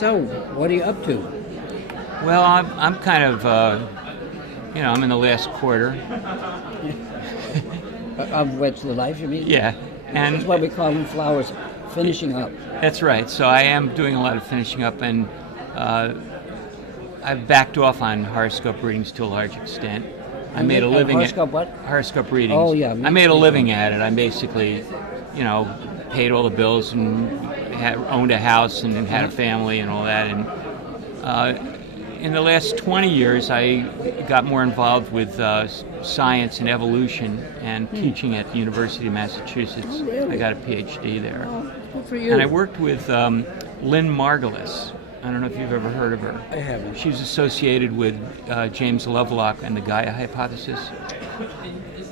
So, what are you up to? Well, I'm kind of, I'm in the last quarter. Of which the life, you mean? Yeah. And that's why we call them flowers, finishing up. That's right. So I am doing a lot of finishing up, and I've backed off on horoscope readings to a large extent. I made a living horoscope what? Horoscope readings. Oh, yeah. I made a living at it. I basically, paid all the bills and owned a house and had a family and all that. And in the last 20 years, I got more involved with science and evolution and teaching at the University of Massachusetts. Oh, really? I got a PhD there. Oh, good for you. And I worked with Lynn Margulis. I don't know if you've ever heard of her. I haven't. She's associated with James Lovelock and the Gaia hypothesis.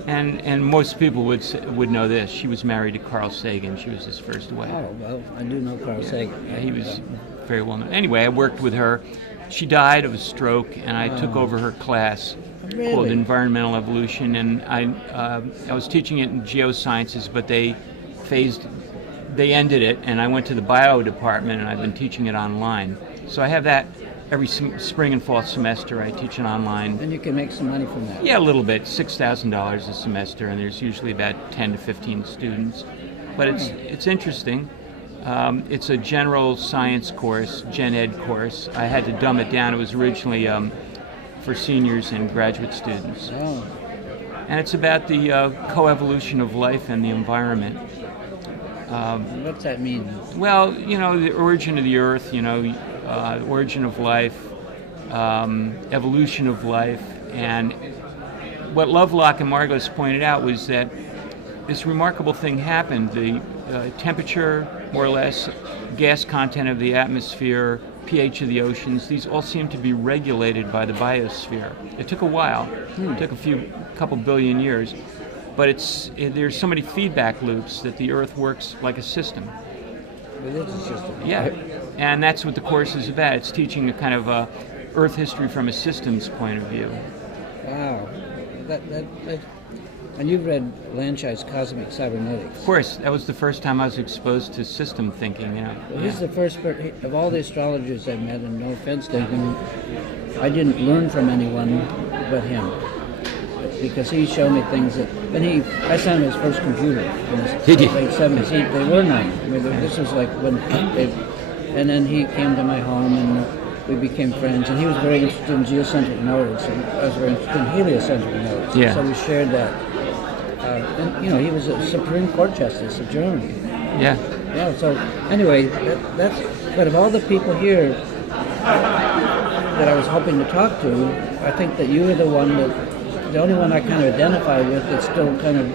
And most people would know this. She was married to Carl Sagan. She was his first wife. Oh, well, I do know Carl Sagan. Yeah, he was very well known. Anyway, I worked with her. She died of a stroke, and I took over her class called Environmental Evolution. And I was teaching it in geosciences, but they ended it, and I went to the bio department, and I've been teaching it online. So I have that every spring and fall semester. I teach it online. And you can make some money from that. Yeah, a little bit, $6,000 a semester, and there's usually about 10 to 15 students. But it's interesting. It's a general science course, gen ed course. I had to dumb it down. It was originally for seniors and graduate students. Oh. And it's about the coevolution of life and the environment. What's that mean? Well, the origin of the earth, origin of life, evolution of life, and what Lovelock and Margulis pointed out was that this remarkable thing happened. The temperature, more or less, gas content of the atmosphere, pH of the oceans, these all seem to be regulated by the biosphere. It took a while. It took couple billion years. But there's so many feedback loops that the Earth works like a system. It is a system. Yeah, and that's what the course is about. It's teaching a kind of Earth history from a systems point of view. Wow. And you've read Landscheid's Cosmic Cybernetics. Of course, that was the first time I was exposed to system thinking. Well, he's the first of all the astrologers I've met, and no offense to him, I didn't learn from anyone but him. Because he showed me things that, I sent him his first computer in the late 70s. They were not. I mean, this was like when and then he came to my home and we became friends. And he was very interested in geocentric nodes, and I was very interested in heliocentric nodes. Yeah. So we shared that. And he was a Supreme Court Justice of Germany. Yeah. Yeah. So anyway, that's. But of all the people here that I was hoping to talk to, I think that you were the only one I kind of identify with that's still kind of,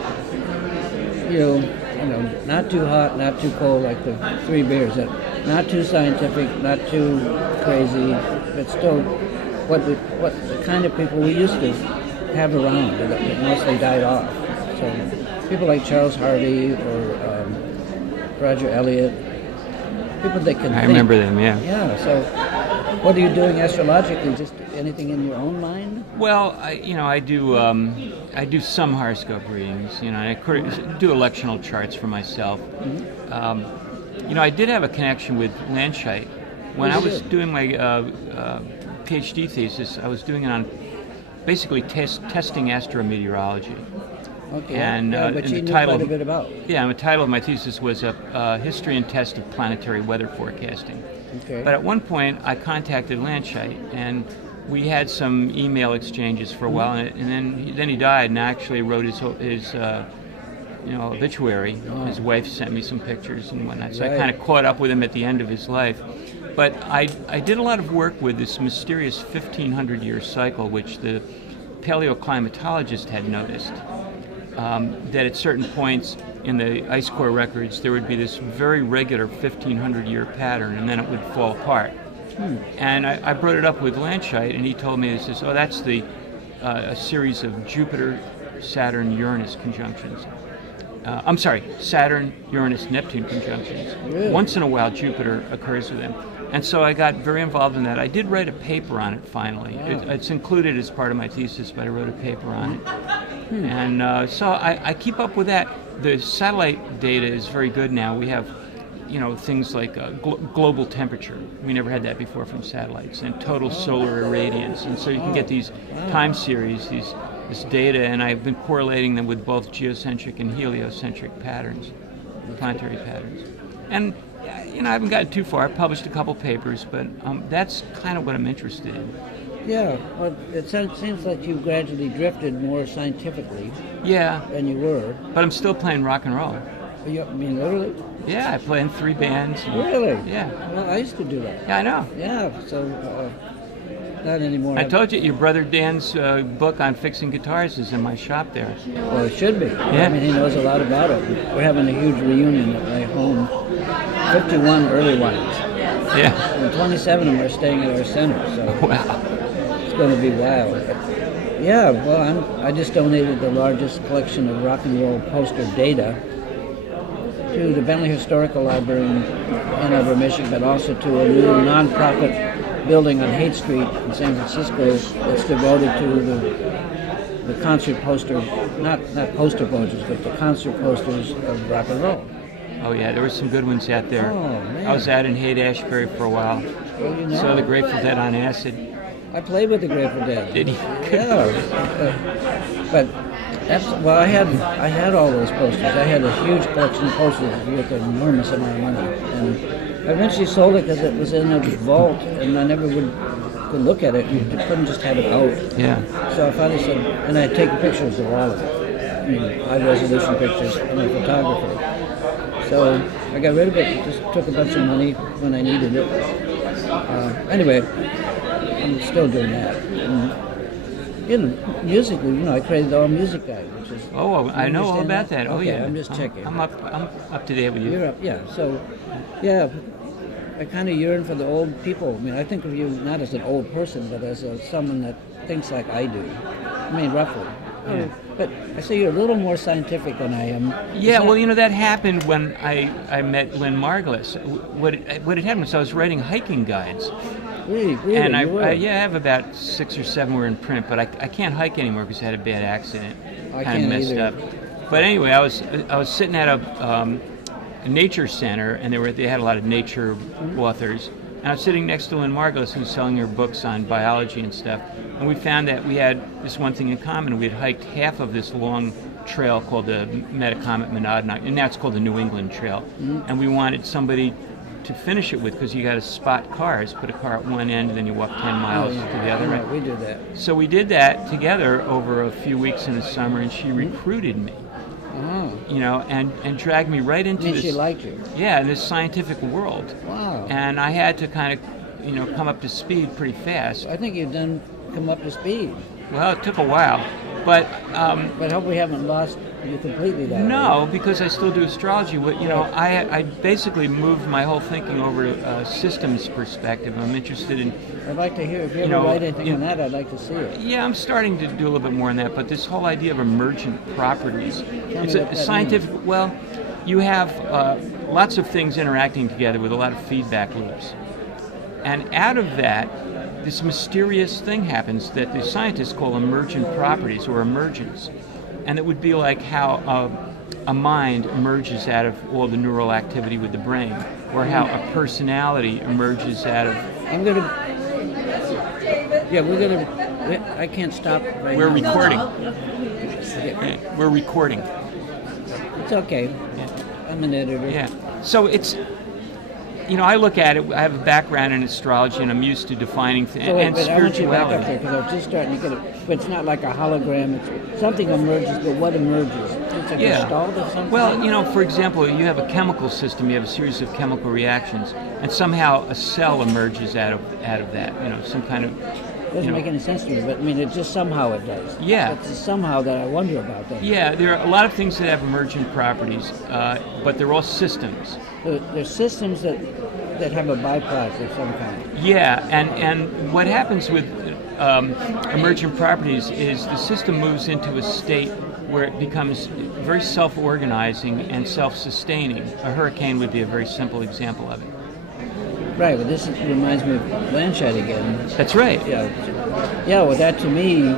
not too hot, not too cold, like the three beers. Not too scientific, not too crazy, but still what the kind of people we used to have around that mostly died off. So people like Charles Harvey or Roger Elliott, people that can think. I remember them, yeah. Yeah, so what are you doing astrologically? Just anything in your own mind? Well, I do some horoscope readings. I do electional charts for myself. Mm-hmm. I did have a connection with Landscheid. When I was doing my PhD thesis, I was doing it on basically testing astrometeorology. Okay. And but you the knew title, quite a bit about. Yeah, the title of my thesis was a history and test of planetary weather forecasting. Okay. But at one point, I contacted Landscheid, and we had some email exchanges for a while, and then he died, and I actually wrote his obituary. Oh. His wife sent me some pictures and whatnot, so I kind of caught up with him at the end of his life. But I did a lot of work with this mysterious 1,500-year cycle, which the paleoclimatologist had noticed, that at certain points in the ice core records, there would be this very regular 1,500-year pattern, and then it would fall apart. And I brought it up with Landscheid, and he told me, this is, that's a series of Jupiter, Saturn, Uranus conjunctions. I'm sorry, Saturn, Uranus, Neptune conjunctions. Really? Once in a while, Jupiter occurs with them. And so I got very involved in that. I did write a paper on it finally. Wow. It's included as part of my thesis, but I wrote a paper on it. And so I keep up with that. The satellite data is very good now. We have things like global temperature. We never had that before from satellites, and total solar irradiance. And so you can get these time series, this data, and I've been correlating them with both geocentric and heliocentric patterns, planetary patterns. And I haven't gotten too far. I've published a couple papers, but that's kind of what I'm interested in. Yeah, well, it seems like you've gradually drifted more scientifically. Yeah. Than you were. But I'm still playing rock and roll. I mean, literally? Yeah, I play in 3 bands. Really? Yeah. Well, I used to do that. Yeah, I know. Yeah, so not anymore. I told you, your brother Dan's book on fixing guitars is in my shop there. Well, it should be. Yeah. I mean, he knows a lot about it. We're having a huge reunion at my home. 51 Erlewines. Yeah. And 27 of them are staying at our center, so wow. It's going to be wild. Yeah, well, I just donated the largest collection of rock and roll poster data to the Bentley Historical Library in Ann Arbor, Michigan, but also to a new nonprofit building on Haight Street in San Francisco that's devoted to the concert posters, not poster posters, but the concert posters of rock and roll. Oh yeah, there were some good ones out there. Oh, man. I was out in Haight-Ashbury for a while. Well, Saw the Grateful Dead on acid. I played with the Grateful Dead. Did you? Yeah. Well, I had all those posters. I had a huge collection of posters with an enormous amount of money, and I eventually sold it because it was in a vault, and I never could look at it. You couldn't just have it out. Yeah. So I finally said, and I'd taken pictures of all of it. I mean, high-resolution pictures. I'm a photographer. So I got rid of it. Just took a bunch of money when I needed it. Anyway, I'm still doing that. And, musically, I created All Music Guide, which is. Oh, I know all about that. Oh okay, yeah. I'm just checking. I'm up to date with you. You're up, yeah. So, yeah, I kind of yearn for the old people. I mean, I think of you not as an old person, but as someone that thinks like I do. I mean, roughly. Yeah. But I say you're a little more scientific than I am. Yeah, well, that happened when I met Lynn Margulis. What had happened was I was writing hiking guides. Really? And I have about 6 or 7 were in print, but I can't hike anymore because I had a bad accident. I kind of can't messed either. up. But anyway, I was sitting at a nature center, and they had a lot of nature authors. And I was sitting next to Lynn Margulis, who was selling her books on biology and stuff. And we found that we had this one thing in common. We had hiked half of this long trail called the Metacomet Monadnock, and now it's called the New England Trail. Mm-hmm. And we wanted somebody to finish it with, because you got to spot cars. Put a car at one end, and then you walk 10 miles to the other. Right, we did that. So we did that together over a few weeks in the summer, and she recruited me. And dragged me right into this. She liked you. Yeah, in this scientific world. Wow. And I had to kind of, come up to speed pretty fast. I think you've come up to speed. Well, it took a while, but. But I hope we haven't lost you completely that way. No, because I still do astrology. I basically moved my whole thinking over to a systems perspective. I'm interested in. I'd like to hear, if you ever write anything on that, I'd like to see it. Yeah, I'm starting to do a little bit more on that, but this whole idea of emergent properties, it's a scientific, means. Well, you have lots of things interacting together with a lot of feedback loops. And out of that, this mysterious thing happens that the scientists call emergent properties, or emergence. And it would be like how a mind emerges out of all the neural activity with the brain, or how a personality emerges out of... I can't stop right We're now. recording. We're recording. It's okay. Yeah. I'm an editor. Yeah. So it's... I look at it, I have a background in astrology, and I'm used to defining things, and but spirituality. I want you back up there, because I'm just starting to get it. But it's not like a hologram. It's something emerges, but what emerges? It's a gestalt of something? Well, for example, you have a chemical system, you have a series of chemical reactions, and somehow a cell emerges out of that, some kind of... It doesn't make any sense to me, but it just somehow it does. Yeah. It's somehow that I wonder about that. Yeah, there are a lot of things that have emergent properties, but they're all systems. There's systems that have a byproduct of some kind. Yeah, and what happens with emergent properties is the system moves into a state where it becomes very self-organizing and self-sustaining. A hurricane would be a very simple example of it. Right, but this reminds me of Blanchard again. That's right. Yeah, well, that to me,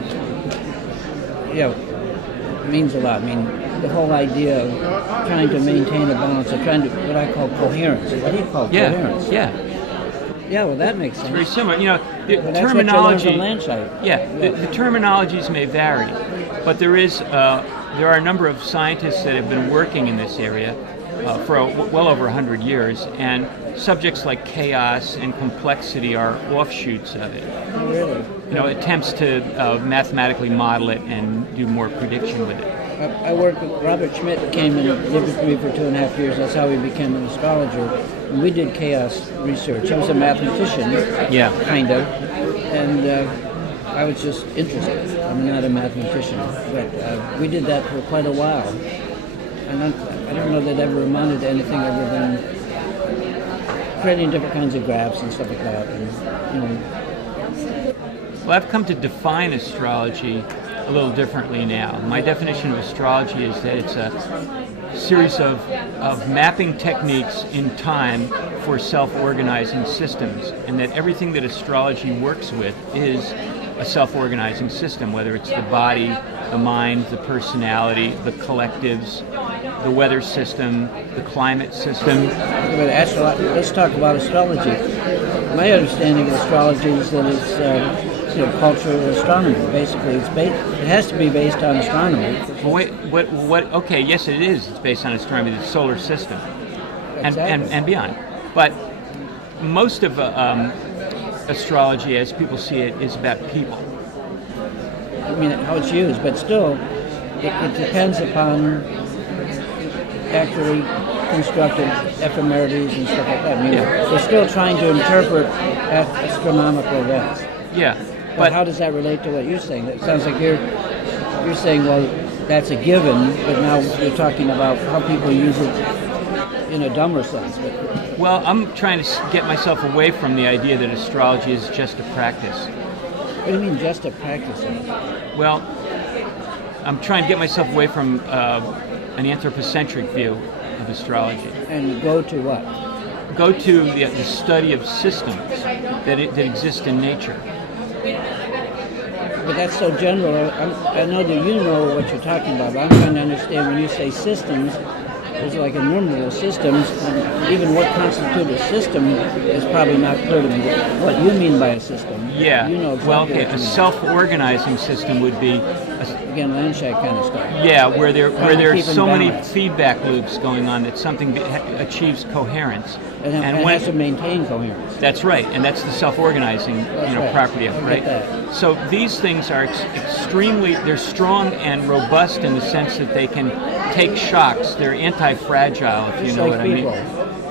means a lot. I mean, the whole idea of trying to maintain a balance, or trying to, what I call coherence. What do you call coherence? Yeah. Yeah, well, that makes sense. It's very similar. You know, the Well, terminology. Yeah, the terminologies may vary, but there are a number of scientists that have been working in this area for well over 100 years, and subjects like chaos and complexity are offshoots of it. Oh, really? You know, attempts to mathematically model it and do more prediction with it. I worked with Robert Schmidt, came and lived with me for 2.5 years. That's how he became an astrologer. And we did chaos research. He was a mathematician, kind of, and I was just interested. I'm not a mathematician, but we did that for quite a while. And I don't know that ever amounted to anything other than creating different kinds of graphs and stuff like that. And, you know. Well, I've come to define astrology a little differently now. My definition of astrology is that it's a series of mapping techniques in time for self-organizing systems, and that everything that astrology works with is a self-organizing system, whether it's the body, the mind, the personality, the collectives, the weather system, the climate system. Let's talk about astrology. My understanding of astrology is that it's cultural astronomy. Basically, it has to be based on astronomy. Well, wait, what? Okay, yes, it is. It's based on astronomy, the solar system, and beyond. But most of astrology, as people see it, is about people. I mean, how it's used, but still, it depends upon actually constructed ephemerides and stuff like that. I mean, they're still trying to interpret astronomical events. Yeah. But how does that relate to what you're saying? It sounds like you're saying, well, that's a given, but now you're talking about how people use it in a dumber sense. Well, I'm trying to get myself away from the idea that astrology is just a practice. What do you mean, just a practice? Well, I'm trying to get myself away from an anthropocentric view of astrology. And go to what? Go to the study of systems that exist in nature. But that's so general. I know that you know what you're talking about, but I'm trying to understand when you say systems, there's like innumerable systems, and even what constitutes a system is probably not clear to me. What you mean by a system? Yeah. You know exactly well, what okay. you A mean. self-organizing system would be again, Landshak kind of stuff. Yeah, where there are so many balance. Feedback loops going on that something achieves coherence, And it has to maintain coherence. That's right, and that's the self-organizing property of it, right? So these things are they're strong and robust in the sense that they can take shocks. They're anti-fragile, if you know what I mean.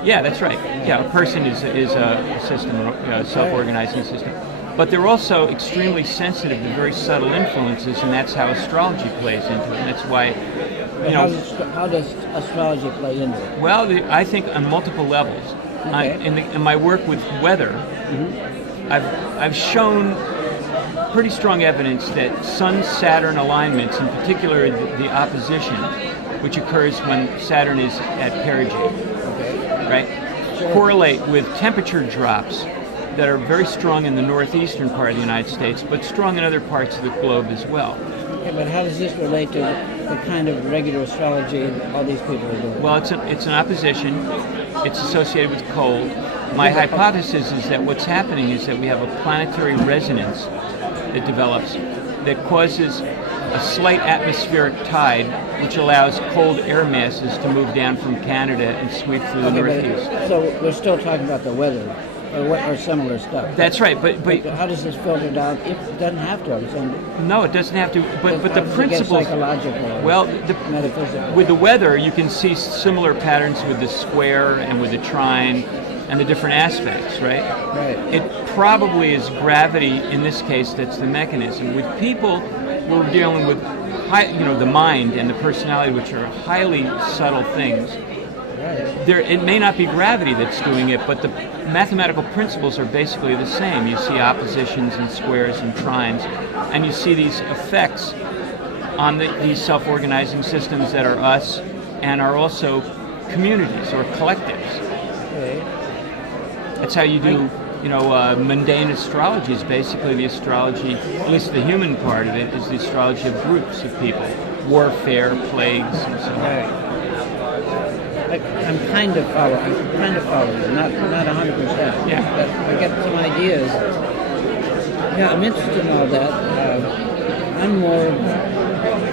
Yeah, that's right. Yeah, a person is a system, a self-organizing system. But they're also extremely sensitive to very subtle influences, and that's how astrology plays into it. And that's why, how does astrology play into it? Well, I think on multiple levels. Okay. In my work with weather, I've shown pretty strong evidence that Sun-Saturn alignments, in particular the opposition, which occurs when Saturn is at perigee, right, correlate with temperature drops that are very strong in the northeastern part of the United States, but strong in other parts of the globe as well. Okay, but how does this relate to the kind of regular astrology all these people are doing? Well, it's an opposition. It's associated with cold. My hypothesis is that what's happening is that we have a planetary resonance that develops that causes a slight atmospheric tide, which allows cold air masses to move down from Canada and sweep through the northeast. So we're still talking about the weather. Or similar stuff. That's right, but how does this filter down? It doesn't have to. No, it doesn't have to. But the principles. Psychological. Well, metaphysical. With the weather, you can see similar patterns with the square and with the trine, and the different aspects. Right. Right. It probably is gravity in this case that's the mechanism. With people, we're dealing with the mind and the personality, which are highly subtle things. It may not be gravity that's doing it, but the mathematical principles are basically the same. You see oppositions and squares and trines, and you see these effects on these self-organizing systems that are us and are also communities or collectives. Okay. That's how you do mundane astrology is basically the astrology, at least the human part of it, is the astrology of groups of people, warfare, plagues, and so on. Right. I'm kind of following you, not 100%. Yeah. But I get some ideas. Yeah, I'm interested in all that.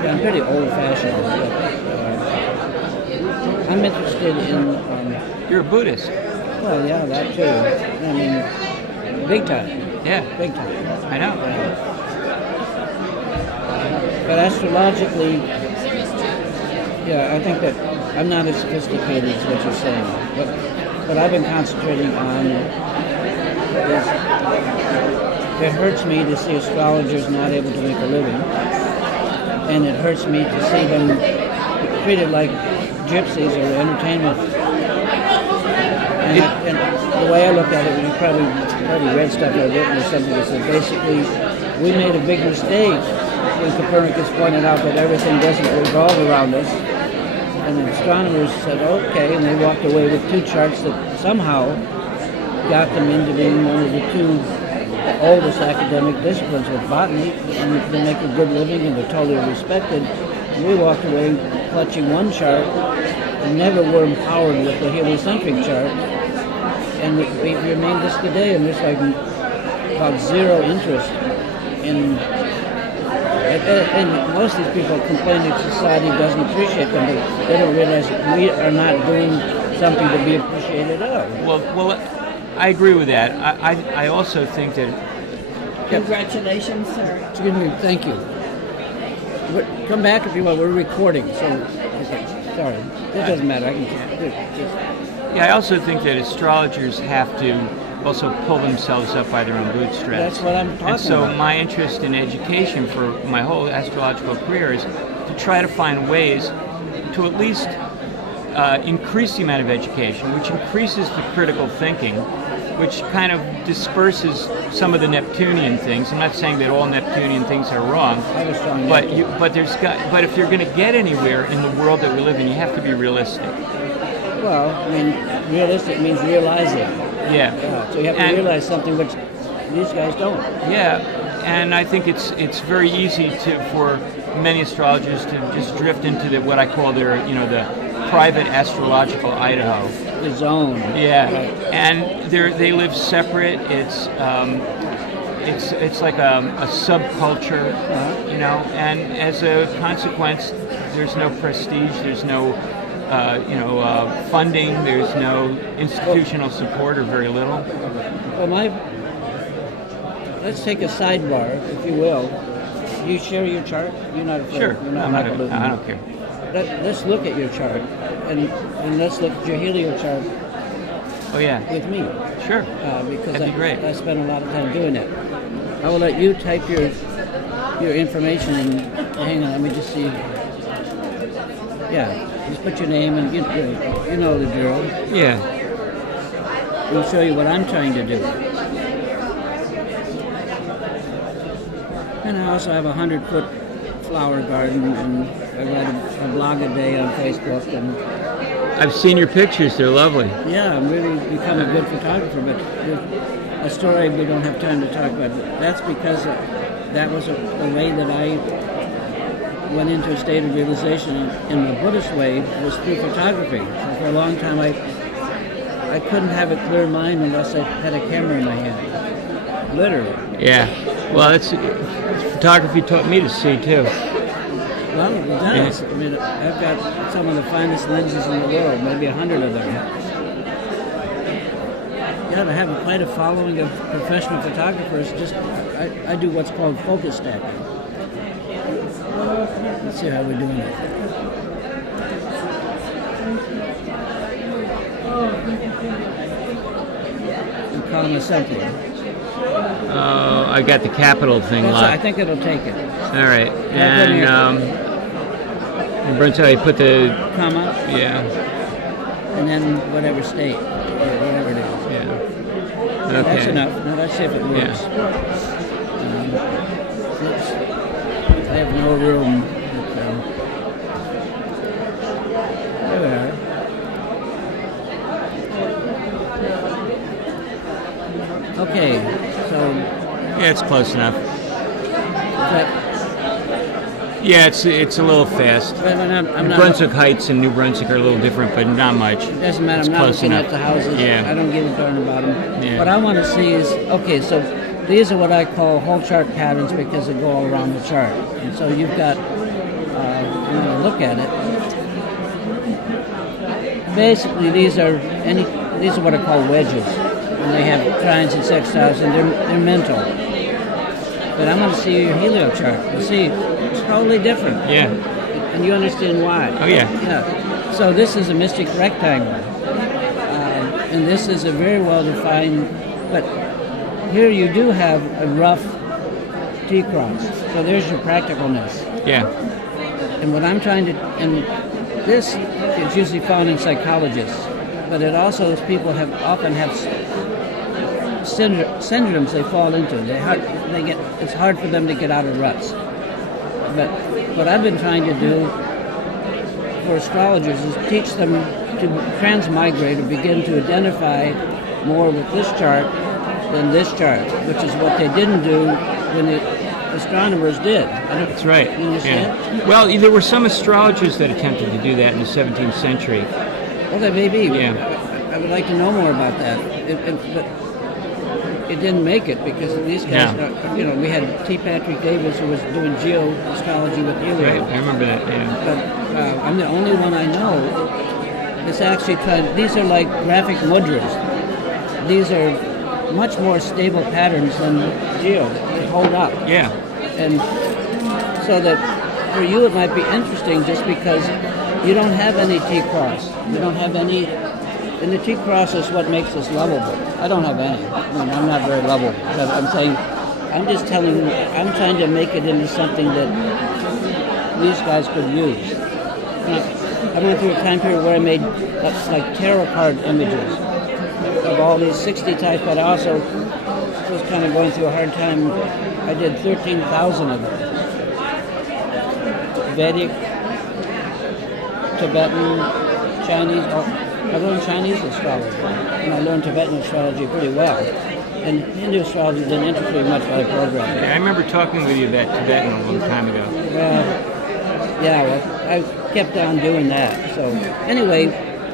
I'm pretty old-fashioned, but I'm interested in. You're a Buddhist. Well, yeah, that too. I mean, big time. Yeah. Big time. I know. But astrologically, yeah, I think that I'm not as sophisticated as what you're saying. But what I've been concentrating on is it hurts me to see astrologers not able to make a living. And it hurts me to see them treated like gypsies or entertainment. And the way I look at it, you probably read stuff I've written or something that said basically we made a big mistake when Copernicus pointed out that everything doesn't revolve around us. And the astronomers said, okay, and they walked away with two charts that somehow got them into being one of the two oldest academic disciplines with botany, and they make a good living and they're totally respected. And we walked away clutching one chart and never were empowered with the heliocentric chart. And we remain this today, and there's like about zero interest in. And most of these people complain that society doesn't appreciate them, but they don't realize that we are not doing something to be appreciated of. Well, I agree with that. I also think that. Congratulations, sir. Excuse me, thank you. Come back if you want. We're recording, so okay. Sorry, it doesn't matter. I can just. Yeah, I also think that astrologers have to also pull themselves up by their own bootstraps. That's what I'm talking about. And so about. my interest in education for my whole astrological career is to try to find ways to at least increase the amount of education, which increases the critical thinking, which kind of disperses some of the Neptunian things. I'm not saying that all Neptunian things are wrong, but if you're going to get anywhere in the world that we live in, you have to be realistic. Well, I mean, realistic means realizing. Yeah. So you have to realize something which these guys don't. Yeah, and I think it's very easy for many astrologers to just drift into what I call the private astrological Idaho. The zone. Yeah, right. And they live separate. It's like a subculture, and as a consequence, there's no prestige. There's no funding. There's no institutional support, or very little. Well, let's take a sidebar, if you will. Do you share your chart? You're not afraid. Sure. You're not I don't care. Let's look at your chart, and let's look at your helio chart. Oh yeah. With me. Sure. Because that'd be great. I spend a lot of time doing it. I will let you type your information in. Hang on, let me just see. Yeah. Just put your name and you know the drill. Yeah. I'll show you what I'm trying to do. And I also have a 100-foot flower garden, and I write a blog a day on Facebook. And I've seen your pictures; they're lovely. Yeah, I'm really become a good photographer. But a story we don't have time to talk about. That's because that was a way that I went into a state of realization in the Buddhist way was through photography. So for a long time I couldn't have a clear mind unless I had a camera in my hand. Literally. Yeah. Well, photography taught me to see too. Well, it does. Yeah. I mean, I've got some of the finest lenses in the world, maybe 100 of them. Yeah, I have quite a following of professional photographers. I do what's called focus stacking. Let's see how we're doing it. You call them a something. I got the capital thing locked. I think it'll take it. All right. And Brent, I put the comma. Yeah. And then whatever state or whatever it is. Yeah. Okay. That's enough. Now let's see if it works. Yeah. I have no room. There we are. Okay, so Yeah, it's close enough. but, Yeah, it's a little fast. but I'm not. Brunswick Heights and New Brunswick are a little different, but not much. It doesn't matter. It's I'm not close looking enough. at the houses. Yeah. I don't give a darn about them. Yeah. What I want to see is, okay, so these are what I call whole chart patterns because they go all around the chart. And so you've got, when you look at it, basically these are what I call wedges. And they have trines and sextiles, and they're mental. But I'm going to see your helio chart. You'll see it's totally different. Yeah. And you understand why. Oh, yeah. Yeah. So this is a mystic rectangle. And this is a very well-defined, but here you do have a rough T-cross. So there's your practicalness. Yeah. And what I'm trying to, and this is usually found in psychologists, but it also is people often have syndromes they fall into. It's hard for them to get out of ruts. But what I've been trying to do for astrologers is teach them to transmigrate or begin to identify more with this chart than this chart, which is what they didn't do when the astronomers did. That's right. You understand? Yeah. Well, there were some astrologers that attempted to do that in the 17th century. Well, that may be. Yeah. I would like to know more about that. But it didn't make it because these guys, we had T. Patrick Davis who was doing geo-astrology with helio. Right, I remember that, yeah. But I'm the only one I know that's actually trying. These are like graphic mudras. These are much more stable patterns than geo. They hold up. Yeah. And so that for you it might be interesting just because you don't have any T-cross. You don't have any. And the T-cross is what makes us lovable. I don't have any. I mean, I'm not very lovable. But I'm saying, I'm just telling you, I'm trying to make it into something that these guys could use. I went through a time period where I made like tarot card images of all these 60 types, but I also was kind of going through a hard time. I did 13,000 of them. Vedic, Tibetan, Chinese. I learned Chinese astrology, and I learned Tibetan astrology pretty well. And Hindu astrology didn't interest me much by the program. Yeah, I remember talking with you about Tibetan a long time ago. Well, I kept on doing that. So anyway,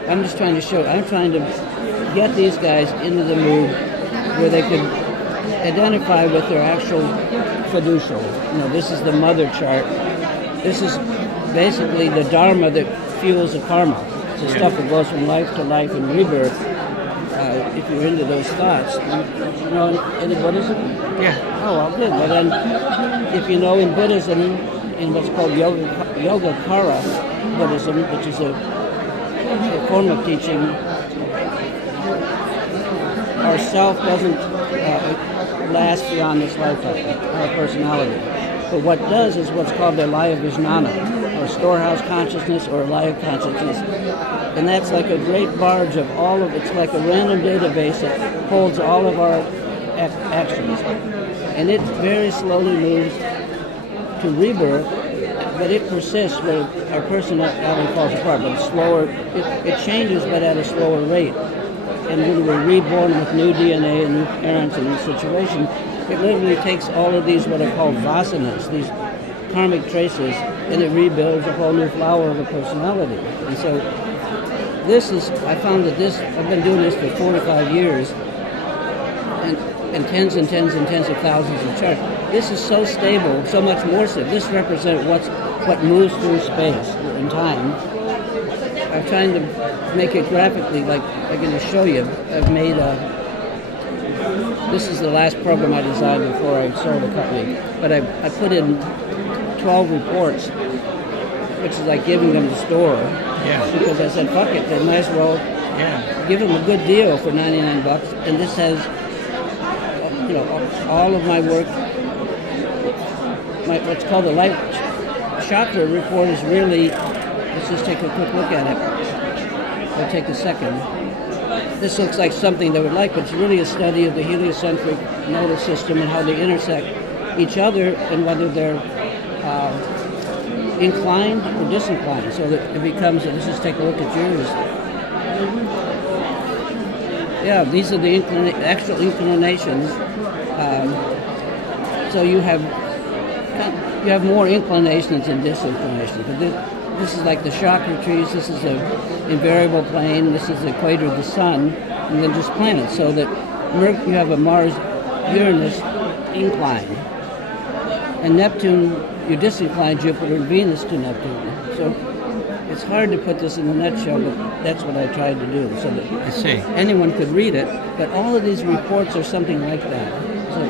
I'm just trying to I'm trying to get these guys into the mood where they could identify with their actual fiducial. This is the mother chart. This is basically the dharma that fuels the karma. The stuff that goes from life to life and rebirth. If you're into those thoughts, any Buddhism? Yeah. Oh, well, good. Well, then, if you know in Buddhism, in what's called Yogacara Buddhism, which is a form of teaching, our self doesn't last beyond this lifetime, our personality. But what does is what's called the Laya Vijnana, or storehouse consciousness, or Laya consciousness. And that's like a great barge of it's like a random database that holds all of our actions. And it very slowly moves to rebirth, but it persists where our personality falls apart, but it's slower. It changes, but at a slower rate. And when we're reborn with new DNA and new parents and new situation, it literally takes all of these what are called vasanas, these karmic traces, and it rebuilds a whole new flower of a personality. And so I found that I've been doing this for 45 years, and tens and tens and tens of thousands of charts. This is so stable, so much more stable. This represents what moves through space and time. I'm trying to make it graphically, like I'm going to show you. I've made this is the last program I designed before I sold the company, but I put in 12 reports, which is like giving them the store. Yeah. Because I said, fuck it, they might as well give them a good deal for $99. And this has, all of my work. What's called the life chakra report is really. Let's just take a quick look at it. It'll take a second. This looks like something they would like, but it's really a study of the heliocentric nodal system and how they intersect each other and whether they're inclined or disinclined. So that it becomes, let's just take a look at yours. Yeah, these are the actual inclinations. So you have more inclinations than disinclinations. But this is like the chakra trees. This is the invariable plane. This is the equator of the sun, and then just planets. So that you have a Mars-Uranus incline, and Neptune, you disincline Jupiter and Venus to Neptune. So it's hard to put this in a nutshell, but that's what I tried to do, so that I see. anyone could read it. But all of these reports are something like that. So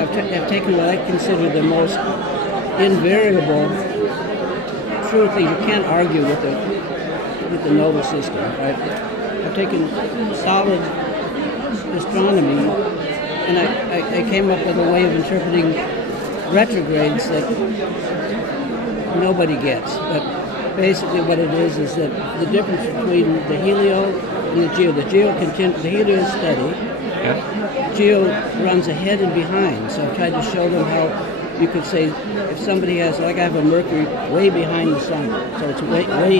I've taken what I consider the most invariable truth that you can't argue with the Nova system. Right? I've taken solid astronomy, and I came up with a way of interpreting retrogrades that nobody gets. But basically what it is that the difference between the helio and the geo. The helio is steady. Yeah. Geo runs ahead and behind. So I tried to show them how you could say if somebody has, like I have a Mercury way behind the sun, so it's way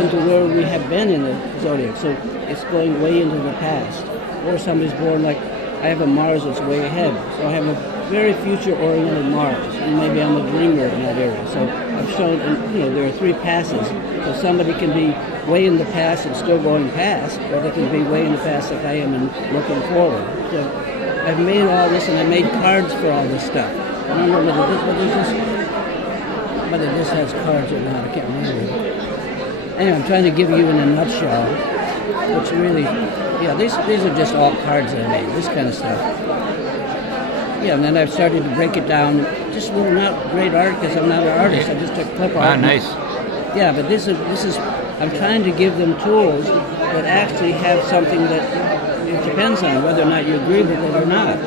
into where we have been in the zodiac. So it's going way into the past. Or somebody's born like I have a Mars that's way ahead. So I have a very future-oriented Mars, and maybe I'm a dreamer in that area. So I've shown, there are 3 passes. So somebody can be way in the past and still going past, or they can be way in the past like I am and looking forward. So I've made all this, and I made cards for all this stuff. I don't know whether this has cards or not. I can't remember. Anyway, I'm trying to give you in a nutshell, which really, these are just all cards that I made. This kind of stuff. Yeah, and then I've started to break it down. Just not great art because I'm not an artist. I just took clip art. Ah, nice. Yeah, but this is. I'm trying to give them tools that actually have something that it depends on whether or not you agree with it or not.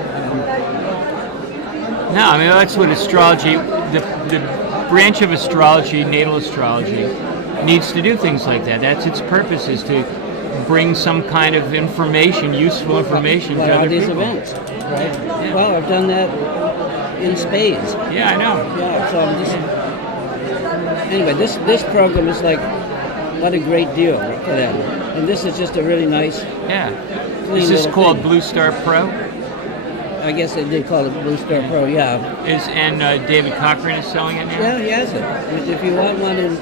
No, I mean that's what astrology, the branch of astrology, natal astrology, needs to do things like that. That's its purpose, is to bring some kind of information, useful information to other these people. Events, right? Yeah. Well, I've done that in spades. Yeah, I know. Yeah, so I'm just... Anyway, this program is like, what a great deal for them. And this is just a really nice... Yeah. clean Is this little called thing. Blue Star Pro? I guess they did call it Blue Star Pro, yeah. And David Cochran is selling it now? Yeah, he has it. If you want one and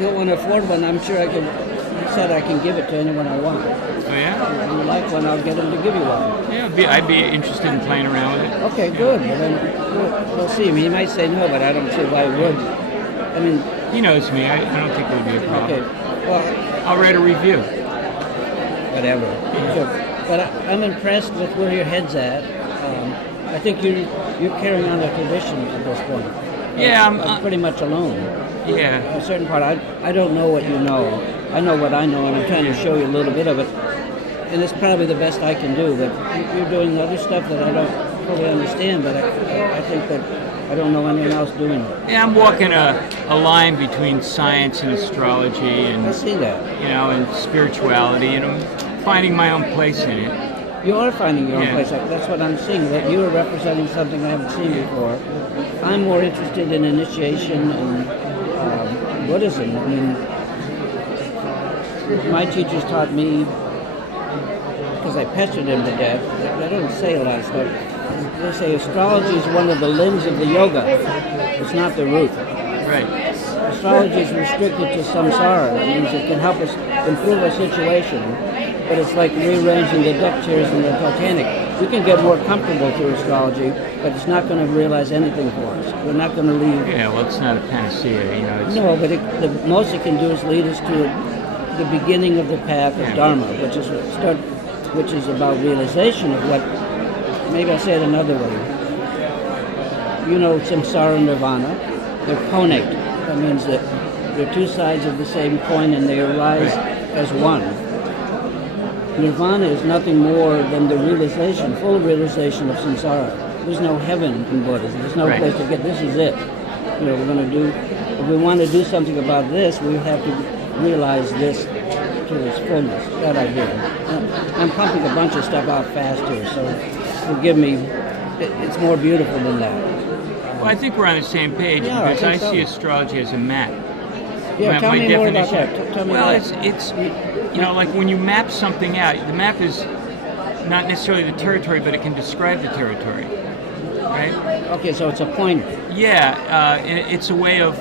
you don't want to afford one, I'm sure I can give it to anyone I want. Oh, yeah? If you like one, I'll get him to give you one. Yeah, I'd be interested in playing around with it. Okay, good. Well, then we'll see. I mean, he might say no, but I don't see why he would. I mean... He knows me. I don't think it would be a problem. Okay, well... I'll write a review. Whatever. So, but I'm impressed with where your head's at. I think you're carrying on a tradition at this point. Yeah, I'm pretty much alone. Yeah. A certain part, I don't know what you know. I know what I know, and I'm trying to show you a little bit of it. And it's probably the best I can do. But you're doing other stuff that I don't fully understand, but I think that I don't know anyone else doing it. Yeah, I'm walking a line between science and astrology I and, see that. and spirituality, and I'm finding my own place in it. You are finding your own Yeah. place. That's what I'm seeing, that you are representing something I haven't seen before. I'm more interested in initiation and Buddhism. I mean, my teachers taught me, because I pestered them to death, I don't say a lot of stuff. They say astrology is one of the limbs of the yoga. It's not the root. Right. Astrology is restricted to samsara. That means it can help us improve our situation, but it's like rearranging the deck chairs in the Titanic. We can get more comfortable through astrology, but it's not going to realize anything for us. We're not going to leave. Yeah, well, it's not a panacea, It's, No, but the most it can do is lead us to the beginning of the path of Dharma, which is about realization of what. Maybe I'll say it another way. You know, samsara and nirvana, they're connate. That means that they're 2 sides of the same coin and they arise as one. Nirvana is nothing more than the realization, full realization of samsara. There's no heaven in Buddhism. There's no place to get. This is it. We're going to do. If we want to do something about this, we have to realize this to its fullness. That idea. I'm pumping a bunch of stuff out fast here, so forgive me. It's more beautiful than that. Well, I think we're on the same page, Yeah, because I think so. see astrology as a map. Yeah, tell me more about that. Tell me well, that. it's you know, like when you map something out, the map is not necessarily the territory, but it can describe the territory, right? Okay, so it's a pointer. Yeah, it's a way of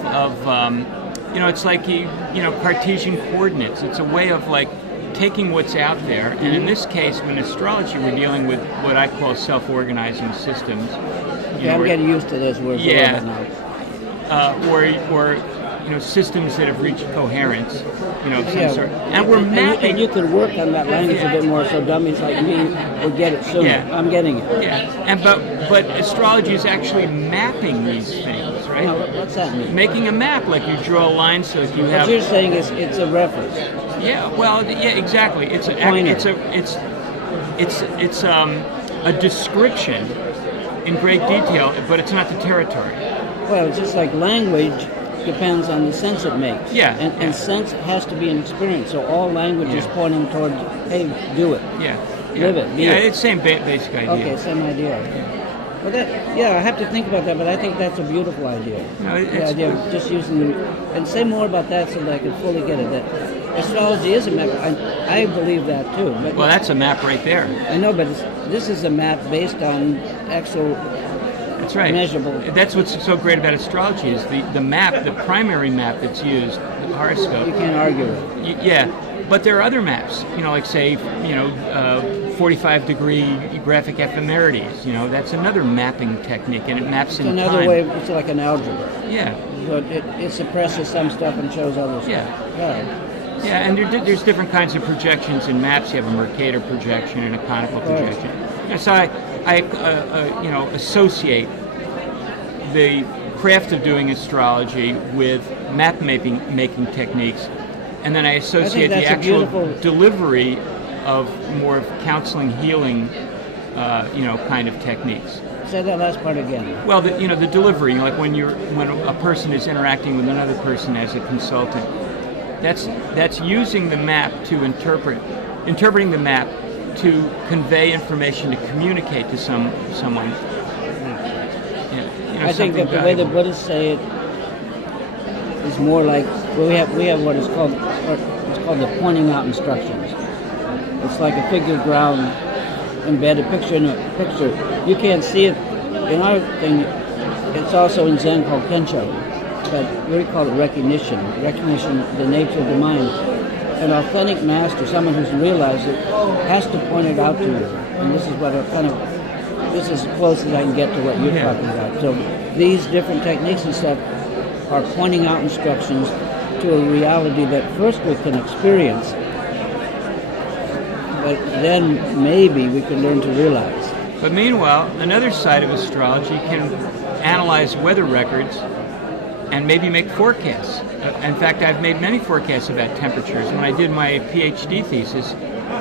you know, it's like you know, Cartesian coordinates. It's a way of like taking what's out there, and in this case, in astrology, we're dealing with what I call self-organizing systems. Okay, I'm getting used to those words a little bit now. Or you know, systems that have reached coherence, you know, of some sort. And we're mapping. And you can work on that language a bit more, so dummies like me will get it sooner. Yeah. I'm getting it. Yeah, and but astrology is actually mapping these things, right? Now, what's that mean? Making a map, like you draw a line so that you have. What you're saying is it's a reference. Yeah, well, yeah, exactly. It's a description in great detail, but it's not the territory. Well, it's just like language depends on the sense it makes. Yeah. And sense has to be an experience. So all language is pointing towards, hey, do it. Yeah. Live it. Be Yeah, it. it's same basic idea. Okay, same idea. Well, I have to think about that, but I think that's a beautiful idea. No, The idea of just using, and say more about that so that I can fully get it. That astrology is a map. I believe that too. But Well, that's a map right there. I know, but this is a map based on actual That's right. measurable. That's what's so great about astrology is the map, the primary map that's used, the horoscope. You can't argue it. Yeah, but there are other maps. You know, like say, you know, 45-degree graphic ephemerides. You know, that's another mapping technique, and it maps It's in another time. way. It's like an algebra. Yeah, But it suppresses some stuff and shows other stuff. Yeah. yeah, and there's different kinds of projections in maps. You have a Mercator projection and a conical projection. And so I you know, associate the craft of doing astrology with map making techniques, and then I associate the that's a actual beautiful- delivery of more of counseling, healing, you know, kind of techniques. Say that last part again. Well, you know, the delivery, like when a person is interacting with another person as a consultant, that's using the map to interpreting the map to convey information, to communicate to someone. Yeah, you know, I think that the way the Buddhists say it is more like we have what is called the pointing out instructions. It's like a figure ground embedded picture in a picture. You can't see it. In our thing, it's also in Zen called Kensho, but we call it recognition, the nature of the mind. An authentic master, someone who's realized it, has to point it out to you. And this is what this is as close as I can get to what you're talking about. So these different techniques and stuff are pointing out instructions to a reality that first we can experience, but then maybe we can learn to realize. But meanwhile, another side of astrology can analyze weather records and maybe make forecasts. In fact, I've made many forecasts about temperatures. When I did my PhD thesis,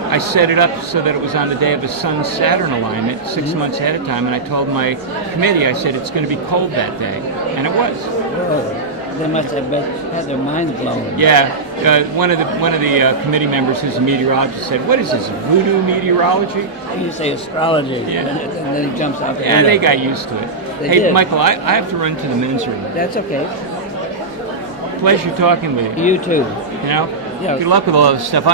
I set it up so that it was on the day of a Sun-Saturn alignment, 6 months ahead of time, and I told my committee, I said, it's going to be cold that day. And it was. They must have had their minds blown. Yeah, one of the committee members, who's a meteorologist, said, "What is this, voodoo meteorology?" You say astrology, Yeah. and then he jumps out the Yeah, window. they got used to it. They Hey, did. Michael, I have to run to the men's room. That's okay. Pleasure talking with you. You too. You know, Yeah. good luck with all this stuff.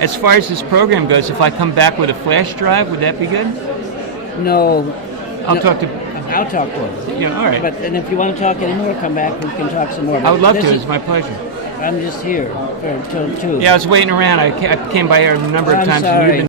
As far as this program goes, if I come back with a flash drive, would that be good? No. I'll no, talk to. I'll talk to him. Yeah, all right. And if you want to talk anymore, come back. We can talk some more. I would love This to. is- It's my pleasure. I'm just here till 2. Yeah, I was waiting around. I came by here a number of I'm times. And sorry. you've been